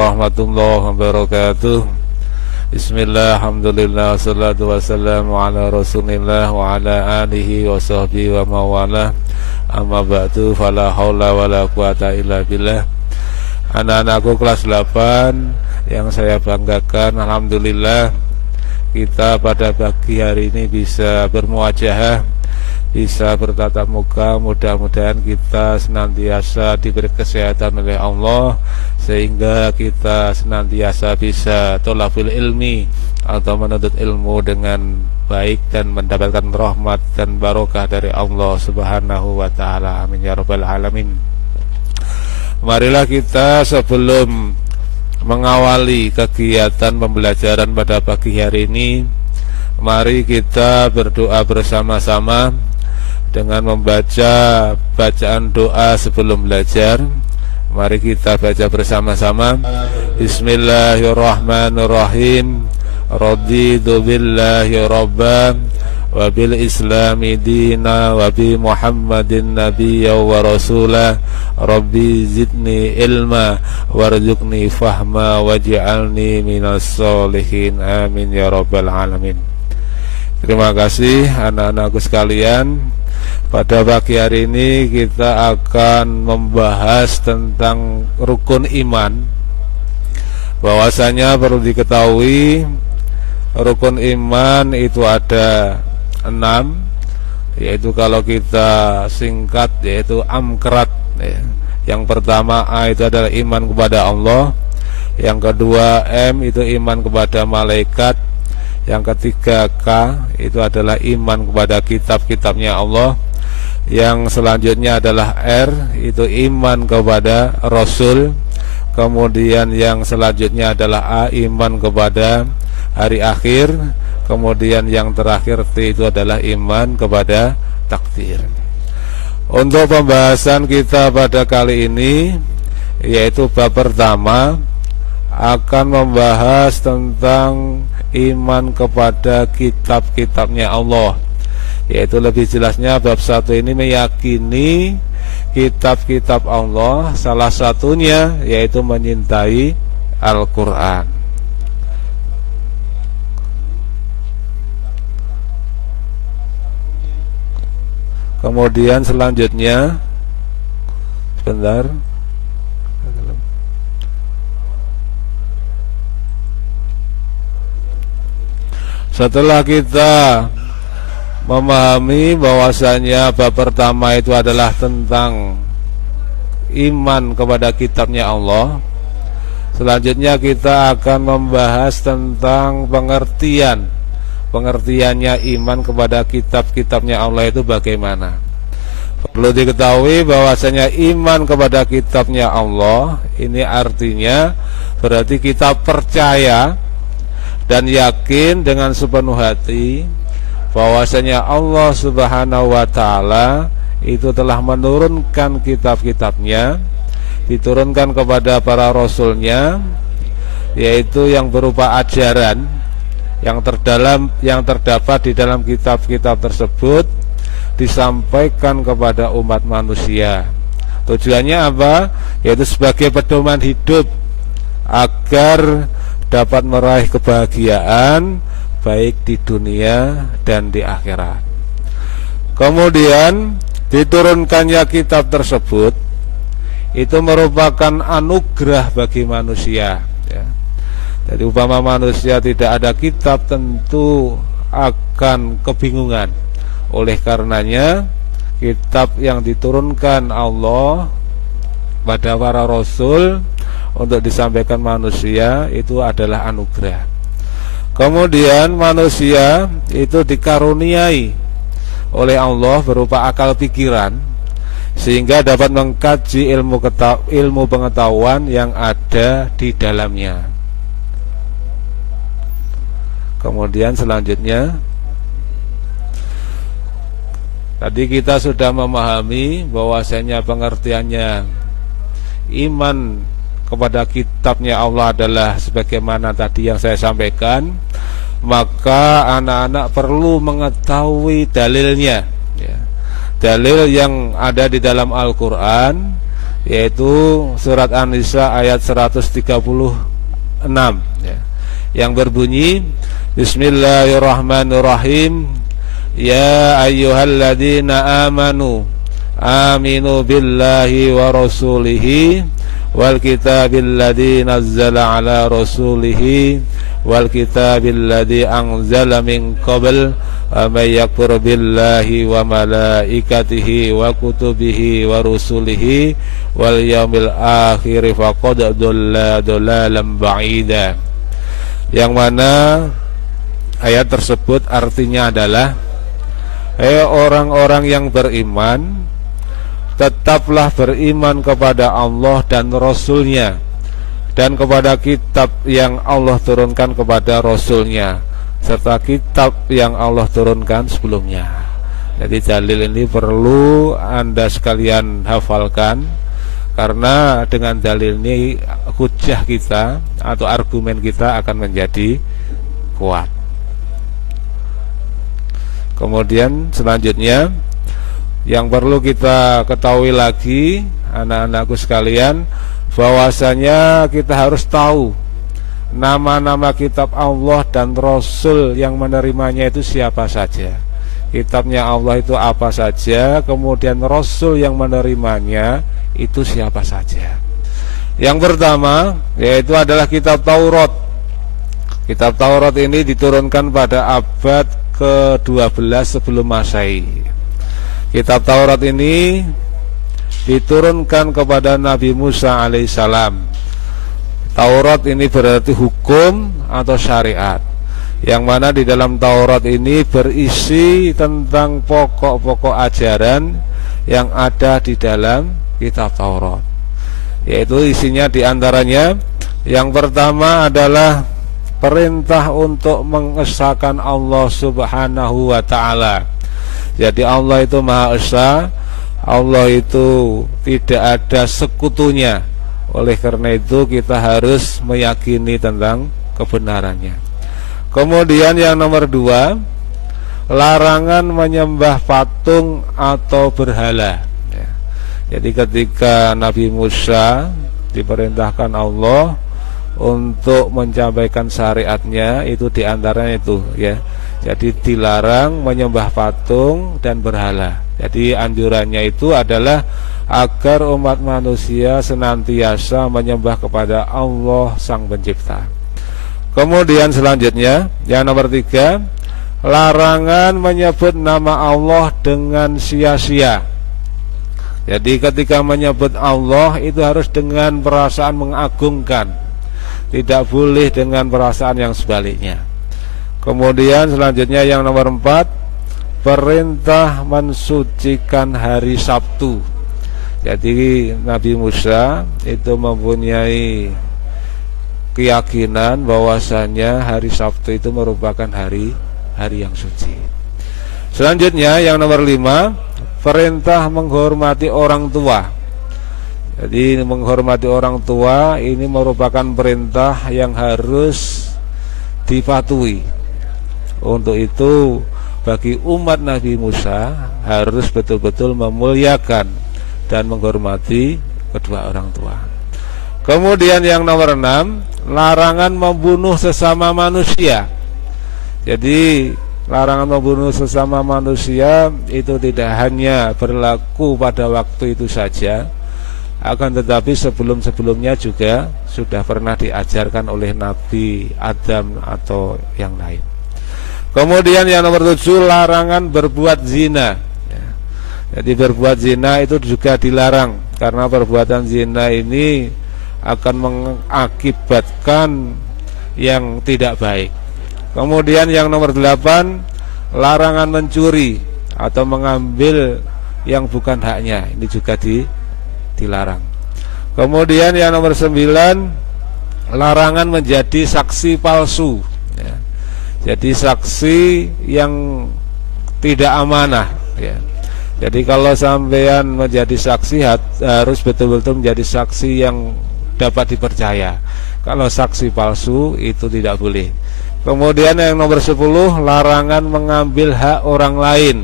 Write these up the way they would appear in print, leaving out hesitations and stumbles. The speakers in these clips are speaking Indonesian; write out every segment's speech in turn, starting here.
warahmatullahi wabarakatuh. Bismillah, alhamdulillah, wassalatu wassalamu ala rasulillah wa ala alihi wa sahbihi wa mawalah. Amma ba'du, fala hawla wa la quwata illa billah. Anak-anakku kelas 8 yang saya banggakan, alhamdulillah kita pada pagi hari ini bisa bermuajahah, bisa bertatap muka. Mudah-mudahan kita senantiasa diberi kesehatan oleh Allah sehingga kita senantiasa bisa thalabul ilmi atau menuntut ilmu dengan baik dan mendapatkan rahmat dan barokah dari Allah Subhanahu wa taala. Amin ya rabbal alamin. Marilah kita sebelum mengawali kegiatan pembelajaran pada pagi hari ini, mari kita berdoa bersama-sama dengan membaca bacaan doa sebelum belajar. Mari kita baca bersama-sama. Bismillahirrahmanirrahim. Raditu billahi rabban wa bil islami dina wa bi muhammadin nabiyya wa rasulah. Rabbi zidni ilma warzuqni fahma waj'alni minas solihin. Amin ya rabbal alamin. Terima kasih anak-anakku sekalian. Pada pagi hari ini kita akan membahas tentang rukun iman. Bahwasanya perlu diketahui rukun iman itu ada 6, yaitu kalau kita singkat yaitu amkrat ya. Yang pertama A itu adalah iman kepada Allah. Yang kedua M itu iman kepada malaikat. Yang ketiga K itu adalah iman kepada kitab-kitabnya Allah. Yang selanjutnya adalah R, itu iman kepada Rasul. Kemudian yang selanjutnya adalah A, iman kepada hari akhir. Kemudian yang terakhir T itu adalah iman kepada takdir. Untuk pembahasan kita pada kali ini, yaitu bab pertama, akan membahas tentang iman kepada kitab-kitabnya Allah. Yaitu lebih jelasnya bab 1 ini meyakini kitab-kitab Allah, salah satunya yaitu menyintai Al-Quran. Kemudian selanjutnya, sebentar, setelah kita memahami bahwasanya bab pertama itu adalah tentang iman kepada kitabnya Allah, selanjutnya kita akan membahas tentang pengertiannya iman kepada kitab-kitabnya Allah itu bagaimana. Perlu diketahui bahwasanya iman kepada kitabnya Allah ini artinya berarti kita percaya dan yakin dengan sepenuh hati bahwasanya Allah Subhanahu wa taala itu telah menurunkan kitab-kitabnya, diturunkan kepada para rasulnya, yaitu yang berupa ajaran yang terdapat di dalam kitab-kitab tersebut disampaikan kepada umat manusia. Tujuannya apa? Yaitu sebagai pedoman hidup agar dapat meraih kebahagiaan baik di dunia dan di akhirat. Kemudian diturunkannya kitab tersebut itu merupakan anugerah bagi manusia ya. Jadi umpama manusia tidak ada kitab tentu akan kebingungan. Oleh karenanya kitab yang diturunkan Allah pada para rasul untuk disampaikan manusia itu adalah anugerah. Kemudian manusia itu dikaruniai oleh Allah berupa akal pikiran sehingga dapat mengkaji ilmu pengetahuan yang ada di dalamnya. Kemudian selanjutnya, tadi kita sudah memahami bahwasanya pengertiannya iman kepada kitabnya Allah adalah sebagaimana tadi yang saya sampaikan. Maka anak-anak perlu mengetahui dalilnya ya. Dalil yang ada di dalam Al-Quran yaitu surat An-Nisa ayat 136 ya, yang berbunyi Bismillahirrahmanirrahim. Ya ayyuhalladzina amanu aminu billahi wa rasulihi wal kitabil ladzi nazzala ala rasulihi wal kitabil ladzi anzala min qabl wa may yakfur billahi wa malaikatihi wa kutubihi wa rusulihi wal yaumil akhir faqad dhalla dhalalan ba'ida. Yang mana ayat tersebut artinya adalah, orang-orang yang beriman, tetaplah beriman kepada Allah dan Rasul-Nya, dan kepada kitab yang Allah turunkan kepada Rasul-Nya, serta kitab yang Allah turunkan sebelumnya. Jadi dalil ini perlu Anda sekalian hafalkan, karena dengan dalil ini hujjah kita atau argumen kita akan menjadi kuat. Kemudian selanjutnya yang perlu kita ketahui lagi, anak-anakku sekalian, bahwasanya kita harus tahu nama-nama kitab Allah dan Rasul yang menerimanya itu siapa saja. Kitabnya Allah itu apa saja, kemudian Rasul yang menerimanya itu siapa saja. Yang pertama yaitu adalah kitab Taurat. Kitab Taurat ini diturunkan pada abad ke-12 sebelum Masehi. Kitab Taurat ini diturunkan kepada Nabi Musa alaihissalam. Taurat ini berarti hukum atau syariat, yang mana di dalam Taurat ini berisi tentang pokok-pokok ajaran yang ada di dalam kitab Taurat. Yaitu isinya diantaranya, yang pertama adalah perintah untuk mengesahkan Allah subhanahu wa ta'ala. Jadi Allah itu Maha Esa, Allah itu tidak ada sekutunya. Oleh karena itu kita harus meyakini tentang kebenarannya. Kemudian yang nomor 2, larangan menyembah patung atau berhala. Jadi ketika Nabi Musa diperintahkan Allah untuk menyampaikan syariatnya, itu diantaranya itu ya. Jadi dilarang menyembah patung dan berhala. Jadi anjurannya itu adalah agar umat manusia senantiasa menyembah kepada Allah Sang Pencipta. Kemudian selanjutnya yang nomor 3, larangan menyebut nama Allah dengan sia-sia. Jadi ketika menyebut Allah itu harus dengan perasaan mengagungkan, tidak boleh dengan perasaan yang sebaliknya. Kemudian selanjutnya yang nomor 4, perintah mensucikan hari Sabtu. Jadi Nabi Musa itu mempunyai keyakinan bahwasanya hari Sabtu itu merupakan hari yang suci. Selanjutnya yang nomor 5, perintah menghormati orang tua. Jadi menghormati orang tua ini merupakan perintah yang harus dipatuhi. Untuk itu bagi umat Nabi Musa harus betul-betul memuliakan dan menghormati kedua orang tua. Kemudian yang nomor 6, larangan membunuh sesama manusia. Jadi larangan membunuh sesama manusia itu tidak hanya berlaku pada waktu itu saja, akan tetapi sebelum-sebelumnya juga sudah pernah diajarkan oleh Nabi Adam atau yang lain. Kemudian yang nomor 7, larangan berbuat zina. Jadi berbuat zina itu juga dilarang, karena perbuatan zina ini akan mengakibatkan yang tidak baik. Kemudian yang nomor 8, larangan mencuri atau mengambil yang bukan haknya. Ini juga dilarang. Kemudian yang nomor 9, larangan menjadi saksi palsu ya. Jadi saksi yang tidak amanah ya. Jadi kalau sampean menjadi saksi harus betul-betul menjadi saksi yang dapat dipercaya. Kalau saksi palsu itu tidak boleh. Kemudian yang nomor 10, larangan mengambil hak orang lain.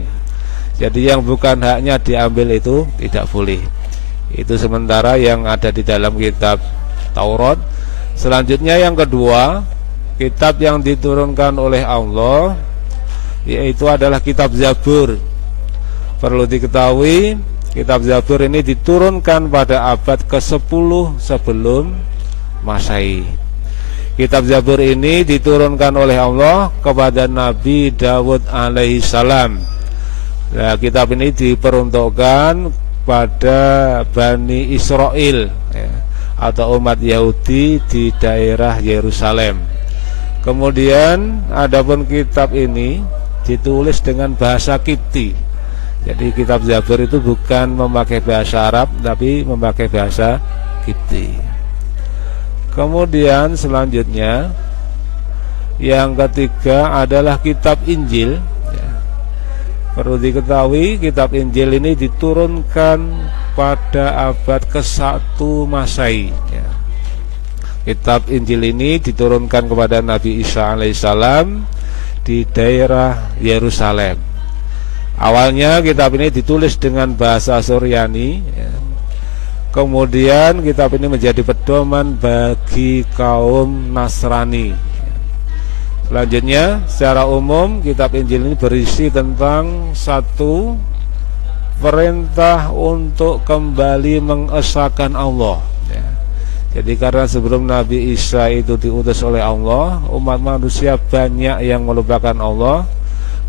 Jadi yang bukan haknya diambil itu tidak boleh. Itu sementara yang ada di dalam kitab Taurat. Selanjutnya yang kedua, kitab yang diturunkan oleh Allah yaitu adalah kitab Zabur. Perlu diketahui, kitab Zabur ini diturunkan pada abad ke-10 sebelum Masehi. Kitab Zabur ini diturunkan oleh Allah kepada Nabi Daud alaihi salam. Nah, kitab ini diperuntukkan pada Bani Israel ya, atau umat Yahudi di daerah Yerusalem. Kemudian adapun kitab ini ditulis dengan bahasa Kipti. Jadi kitab Zabur itu bukan memakai bahasa Arab, tapi memakai bahasa Kipti. Kemudian selanjutnya yang ketiga adalah kitab Injil ya. Perlu diketahui kitab Injil ini diturunkan pada abad ke-1 Masehi ya. Kitab Injil ini diturunkan kepada Nabi Isa alaihissalam di daerah Yerusalem. Awalnya kitab ini ditulis dengan bahasa Suryani ya. Kemudian kitab ini menjadi pedoman bagi kaum Nasrani. Selanjutnya secara umum kitab Injil ini berisi tentang satu perintah untuk kembali mengesahkan Allah ya. Jadi karena sebelum Nabi Isa itu diutus oleh Allah, umat manusia banyak yang melupakan Allah.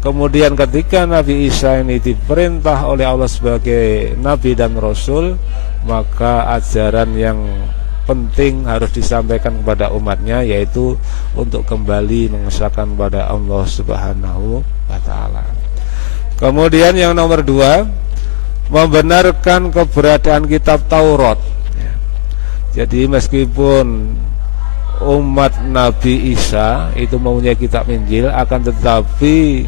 Kemudian ketika Nabi Isa ini diperintah oleh Allah sebagai Nabi dan Rasul, maka ajaran yang penting harus disampaikan kepada umatnya, yaitu untuk kembali mengesahkan kepada Allah Subhanahu wa ta'ala. Kemudian yang nomor 2, membenarkan keberadaan kitab Taurat. Jadi meskipun umat Nabi Isa itu mempunyai kitab Injil, akan tetapi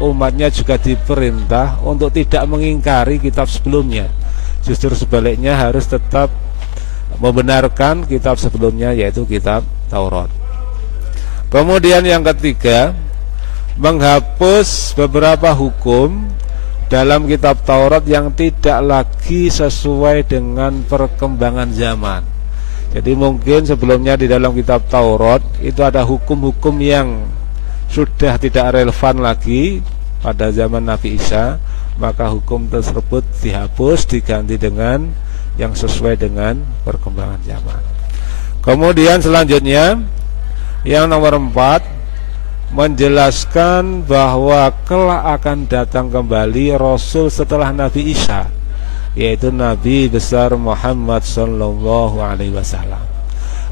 umatnya juga diperintah untuk tidak mengingkari kitab sebelumnya. Justru sebaliknya harus tetap membenarkan kitab sebelumnya, yaitu kitab Taurat. Kemudian yang ketiga, menghapus beberapa hukum dalam kitab Taurat yang tidak lagi sesuai dengan perkembangan zaman. Jadi mungkin sebelumnya di dalam kitab Taurat itu ada hukum-hukum yang sudah tidak relevan lagi pada zaman Nabi Isa, maka hukum tersebut dihapus, diganti dengan yang sesuai dengan perkembangan zaman. Kemudian selanjutnya yang nomor 4, menjelaskan bahwa kelak akan datang kembali Rasul setelah Nabi Isa, yaitu Nabi besar Muhammad sallallahu alaihi wasallam.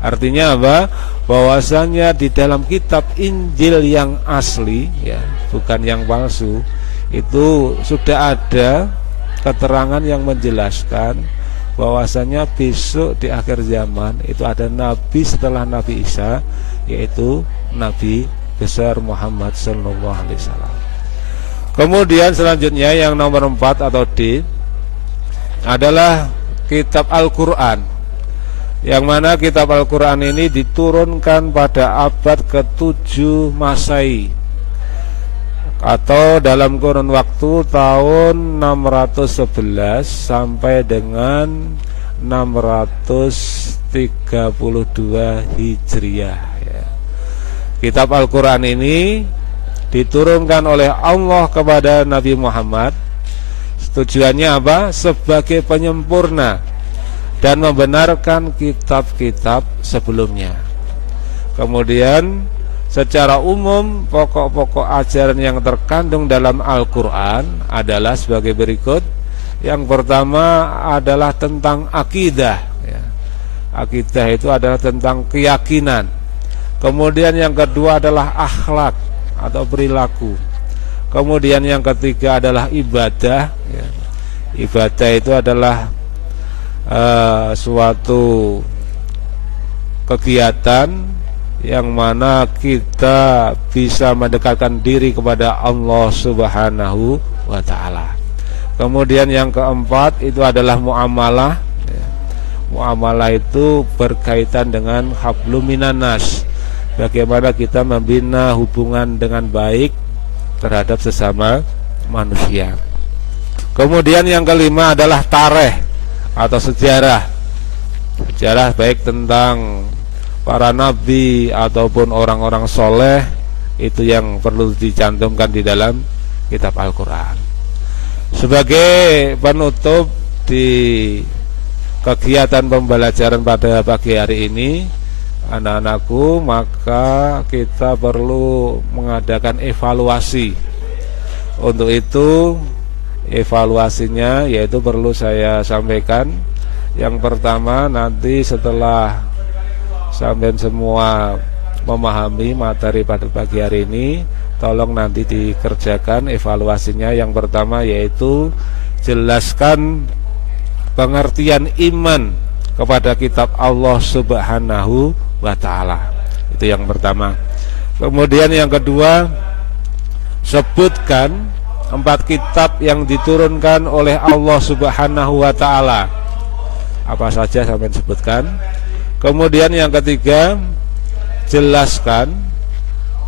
Artinya apa? Bahwasanya di dalam kitab Injil yang asli ya, bukan yang palsu, itu sudah ada keterangan yang menjelaskan bahwasanya besok di akhir zaman itu ada nabi setelah Nabi Isa, yaitu Nabi besar Muhammad sallallahu alaihi wasallam. Kemudian selanjutnya yang nomor 4 atau D adalah kitab Al-Qur'an, yang mana kitab Al-Qur'an ini diturunkan pada abad ke-7 Masehi atau dalam kurun waktu tahun 611 sampai dengan 632 Hijriah ya. Kitab Al-Qur'an ini diturunkan oleh Allah kepada Nabi Muhammad. Tujuannya apa? Sebagai penyempurna dan membenarkan kitab-kitab sebelumnya. Kemudian secara umum pokok-pokok ajaran yang terkandung dalam Al-Qur'an adalah sebagai berikut. Yang pertama adalah tentang akidah ya. Akidah itu adalah tentang keyakinan. Kemudian yang kedua adalah akhlak atau perilaku. Kemudian yang ketiga adalah ibadah ya. Ibadah itu adalah suatu kegiatan yang mana kita bisa mendekatkan diri kepada Allah Subhanahu wa ta'ala. Kemudian yang keempat itu adalah muamalah ya. Muamalah itu berkaitan dengan hablum minanas, bagaimana kita membina hubungan dengan baik terhadap sesama manusia. Kemudian yang kelima adalah tarikh atau sejarah baik tentang para nabi ataupun orang-orang soleh, itu yang perlu dicantumkan di dalam kitab Al-Quran. Sebagai penutup di kegiatan pembelajaran pada pagi hari ini, anak-anakku, maka kita perlu mengadakan evaluasi. Untuk itu, evaluasinya yaitu perlu saya sampaikan. Yang pertama, nanti setelah sampai semua memahami materi pada pagi hari ini, tolong nanti dikerjakan evaluasinya. Yang pertama yaitu jelaskan pengertian iman kepada kitab Allah Subhanahu wa ta'ala. Itu yang pertama. Kemudian yang kedua, sebutkan 4 kitab yang diturunkan oleh Allah Subhanahu wa ta'ala. Apa saja sampai sebutkan. Kemudian yang ketiga, jelaskan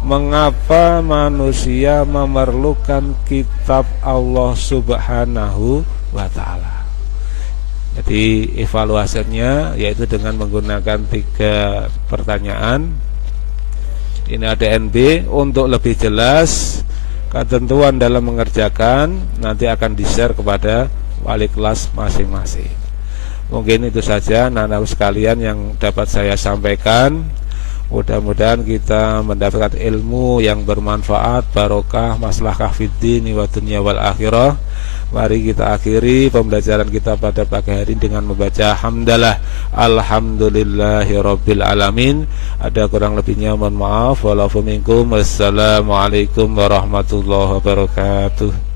mengapa manusia memerlukan kitab Allah Subhanahu wa ta'ala. Jadi evaluasinya yaitu dengan menggunakan 3 pertanyaan. Ini ada NB. Untuk lebih jelas ketentuan dalam mengerjakan nanti akan di-share kepada wali kelas masing-masing. Mungkin itu saja anak-anak sekalian yang dapat saya sampaikan. Mudah-mudahan kita mendapatkan ilmu yang bermanfaat, barokah, maslahah fiddin wa dunya wal akhirah. Mari kita akhiri pembelajaran kita pada pagi hari dengan membaca hamdalah alhamdulillahirabbil alamin. Ada kurang lebihnya mohon maaf. Wassalamualaikum warahmatullahi wabarakatuh.